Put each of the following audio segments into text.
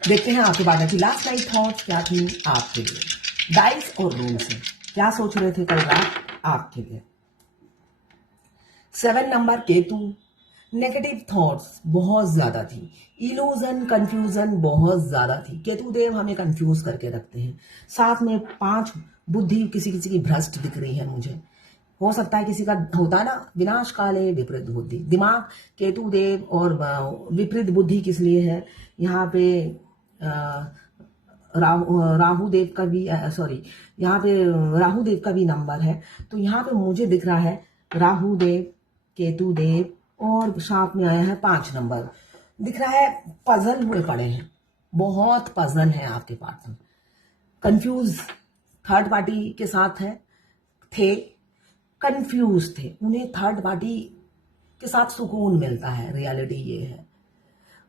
देखते हैं आपके पार्टनर की लास्ट नाइट थॉट क्या थी आपके लिए। डाइस और रूम से क्या सोच रहे थे कल रात आपके लिए। 7 नंबर केतु। नेगेटिव थॉट्स बहुत ज्यादा थी, इल्यूजन कंफ्यूजन बहुत ज्यादा थी। केतु देव हमें कंफ्यूज करके रखते हैं। साथ में 5 बुद्धि किसी किसी की भ्रष्ट दिख रही है मुझे। हो सकता है किसी का होता है ना, विनाश काले विपरीत बुद्धि। दिमाग केतु देव और विपरीत बुद्धि किस लिए है यहाँ पे। राहु देव का भी सॉरी, यहाँ पे राहु देव का भी नंबर है। तो यहाँ पे मुझे दिख रहा है राहु देव, केतु देव और साथ में आया है 5 नंबर दिख रहा है। पजल हुए पड़े हैं, बहुत पजल है आपके पार्टनर। कंफ्यूज थर्ड पार्टी के साथ थे, कंफ्यूज थे। उन्हें थर्ड पार्टी के साथ सुकून मिलता है, रियलिटी ये है।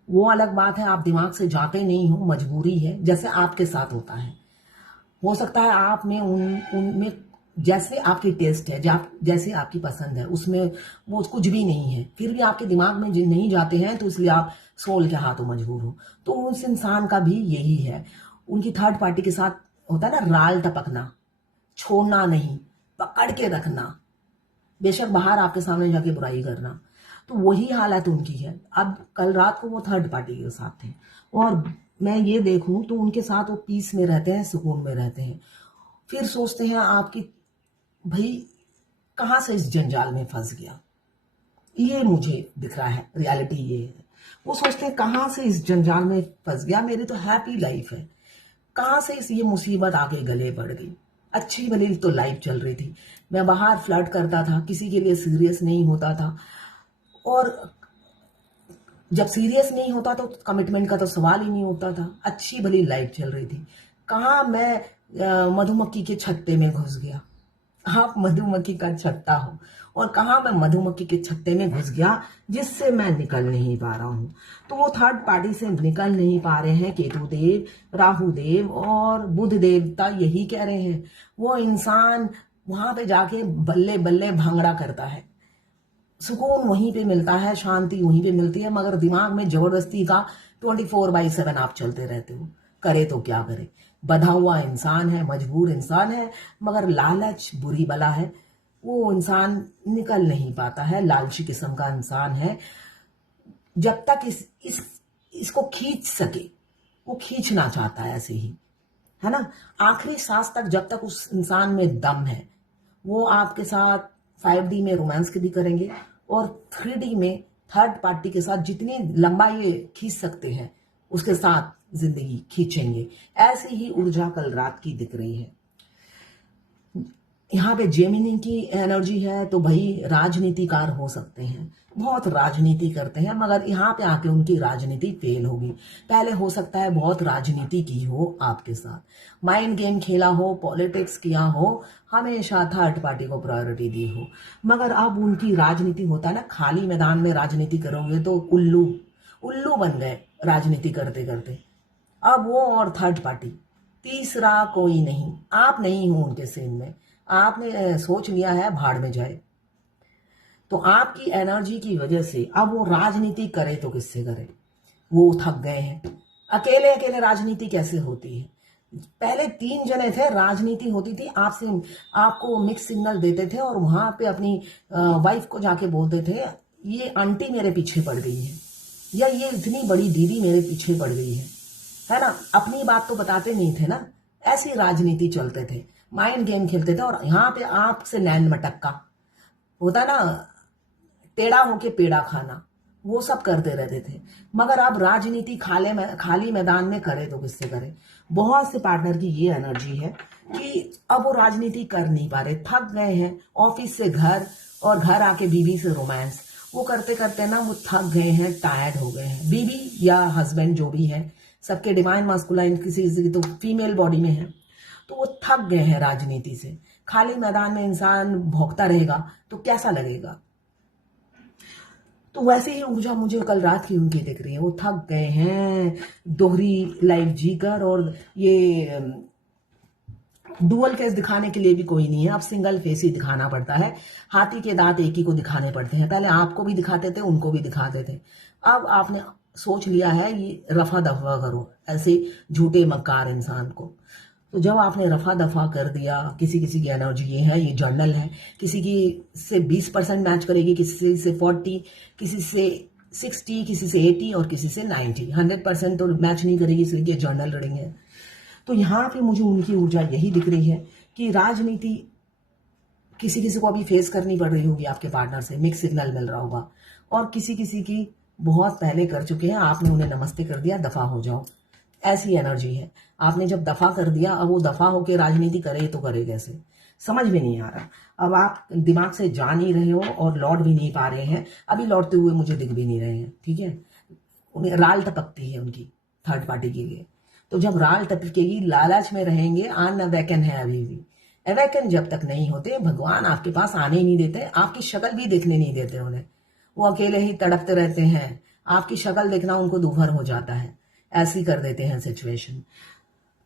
वो अलग बात है, आप दिमाग से जाते नहीं हो, मजबूरी है, जैसे आपके साथ होता है। हो सकता है आपने उनमें जैसे आपकी टेस्ट है, जैसे आपकी पसंद है, उसमें वो कुछ भी नहीं है, फिर भी आपके दिमाग में नहीं जाते हैं, तो इसलिए आप सोल के हाथों मजबूर हो। तो उस इंसान का भी यही है, उनकी थर्ड पार्टी के साथ होता है ना, राल टपकना, छोड़ना नहीं, पकड़ के रखना, बेशक बाहर आपके सामने जाके बुराई करना। तो वही हालत उनकी है। अब कल रात को वो थर्ड पार्टी के साथ थे और मैं ये देखूं तो उनके साथ वो पीस में रहते हैं, सुकून में रहते हैं। फिर सोचते हैं आपकी भाई कहाँ से इस जंजाल में फंस गया, ये मुझे दिख रहा है, रियलिटी ये है। वो सोचते हैं कहाँ से इस जंजाल में फंस गया, मेरी तो हैप्पी लाइफ है, कहाँ से ये मुसीबत आके गले पड़ गई। अच्छी भली तो लाइफ चल रही थी, मैं बाहर फ्लर्ट करता था, किसी के लिए सीरियस नहीं होता था, और जब सीरियस नहीं होता तो कमिटमेंट का तो सवाल ही नहीं होता था। अच्छी भली लाइफ चल रही थी। कहाँ मैं मधुमक्खी के छत्ते में घुस गया। आप मधुमक्खी का छत्ता हो और कहाँ मैं मधुमक्खी के छत्ते में घुस गया, जिससे मैं निकल नहीं पा रहा हूँ। तो वो थर्ड पार्टी से निकल नहीं पा रहे हैं केतु देव, राहु देव और बुध देवता यही कह रहे हैं। वो इंसान वहां पे जाके बल्ले बल्ले भांगड़ा करता है, सुकून वहीं पे मिलता है, शांति वहीं पे मिलती है, मगर दिमाग में जबरदस्ती का 24/7 आप चलते रहते हो। करे तो क्या करे, बधा हुआ इंसान है, मजबूर इंसान है, मगर लालच बुरी बला है। वो इंसान निकल नहीं पाता है, लालची किस्म का इंसान है। जब तक इसको खींच सके, वो खींचना चाहता है ऐसे ही, है ना। आखिरी सांस तक जब तक उस इंसान में दम है, वो आपके साथ 5D में रोमांस भी करेंगे और 3D में थर्ड पार्टी के साथ जितनी लंबा ये खींच सकते हैं उसके साथ जिंदगी खींचेंगे। ऐसी ही ऊर्जा कल रात की दिख रही है। यहाँ पे जेमिनी की एनर्जी है, तो भाई राजनीतिकार हो सकते हैं, बहुत राजनीति करते हैं, मगर यहाँ पे आके उनकी राजनीति फेल होगी। पहले हो सकता है बहुत राजनीति की हो आपके साथ, माइंड गेम खेला हो, पॉलिटिक्स किया हो, हमेशा थर्ड पार्टी को प्रायोरिटी दी हो, मगर अब उनकी राजनीति होता है ना, खाली मैदान में राजनीति करोगे तो उल्लू उल्लू बन गए राजनीति करते करते। अब वो और थर्ड पार्टी, तीसरा कोई नहीं, आप नहीं हो उनके सीन में। आपने सोच लिया है भाड़ में जाए, तो आपकी एनर्जी की वजह से अब वो राजनीति करे तो किससे करे, वो थक गए हैं। अकेले अकेले राजनीति कैसे होती है। पहले 3 जने थे, राजनीति होती थी, आपको मिक्स सिग्नल देते थे और वहां पे अपनी वाइफ को जाके बोलते थे ये आंटी मेरे पीछे पड़ गई है, या ये इतनी बड़ी दीदी मेरे पीछे पड़ गई है ना। अपनी बात तो बताते नहीं थे ना, ऐसी राजनीति चलते थे, माइंड गेम खेलते थे। और यहाँ पे आपसे नैन मटक्का होता ना, टेढ़ा होके पेड़ा खाना, वो सब करते रहते थे। मगर अब राजनीति खाली मैदान में करे तो किससे करे। बहुत से पार्टनर की ये एनर्जी है कि अब वो राजनीति कर नहीं पा रहे, थक गए हैं, ऑफिस से घर और घर आके बीवी से रोमांस, वो करते करते ना वो थक गए हैं, टायर्ड हो गए हैं। बीवी या हस्बैंड जो भी है, सबके डिवाइन मास्कुलाइन, किसी की तो फीमेल बॉडी में है, तो वो थक गए हैं राजनीति से। खाली मैदान में इंसान भौंकता रहेगा तो कैसा लगेगा। तो वैसे ही ऊर्जा मुझे कल रात की उनकी दिख रही है। वो थक गए हैं दोहरी लाइफ जीकर, और ये डुअल केस दिखाने के लिए भी कोई नहीं है, अब सिंगल फेस ही दिखाना पड़ता है। हाथी के दांत एक ही को दिखाने पड़ते हैं, पहले आपको भी दिखाते थे, उनको भी दिखाते थे। अब आपने सोच लिया है ये रफा दफा करो ऐसे झूठे मक्कार इंसान को। तो जब आपने रफा दफा कर दिया, किसी किसी की एनर्जी ये है, ये जर्नल है, किसी की से 20% मैच करेगी, किसी से 40, किसी से 60, किसी से 80 और किसी से 90। 100% तो मैच नहीं करेगी, इसलिए ये जर्नल रीडिंग है। तो यहाँ पे मुझे उनकी ऊर्जा यही दिख रही है कि राजनीति किसी किसी को अभी फेस करनी पड़ रही होगी, आपके पार्टनर से मिक्स सिग्नल मिल रहा होगा, और किसी किसी की बहुत पहले कर चुके हैं, आपने उन्हें नमस्ते कर दिया, दफा हो जाओ, ऐसी एनर्जी है। आपने जब दफा कर दिया, अब वो दफा होके राजनीति करे तो करे कैसे, समझ में नहीं आ रहा। अब आप दिमाग से जा नहीं रहे हो और लौट भी नहीं पा रहे हैं, अभी लौटते हुए मुझे दिख भी नहीं रहे हैं, ठीक है। उन्हें राल टपकती है उनकी थर्ड पार्टी के लिए। तो जब राल टपकेगी, लालच में रहेंगे, अनअवेकन है अभी भी। अवेकन जब तक नहीं होते, भगवान आपके पास आने ही नहीं देते, आपकी शक्ल भी देखने नहीं देते उन्हें। वो अकेले ही तड़पते रहते हैं, आपकी शक्ल देखना उनको दूभर हो जाता है, ऐसी कर देते हैं सिचुएशन।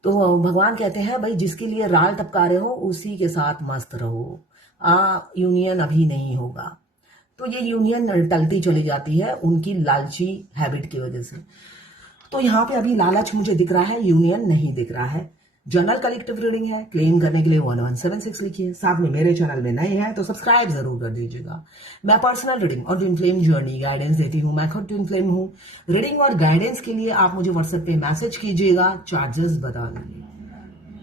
तो भगवान कहते हैं भाई, जिसके लिए राल टपका रहे हो उसी के साथ मस्त रहो, यूनियन अभी नहीं होगा। तो ये यूनियन टलती चली जाती है उनकी लालची हैबिट की वजह से। तो यहाँ पे अभी लालच मुझे दिख रहा है, यूनियन नहीं दिख रहा है। जनरल कलेक्टिव रीडिंग है, क्लेम करने के लिए 1176 लिखिए। साथ में मेरे चैनल में नए हैं तो सब्सक्राइब जरूर कर दीजिएगा। मैं पर्सनल रीडिंग और ट्विन फ्लेम जर्नी गाइडेंस देती हूँ, मैं खुद ट्विन फ्लेम हूँ। रीडिंग और गाइडेंस के लिए आप मुझे व्हाट्सएप पे मैसेज कीजिएगा, चार्जेस बता दीजिए।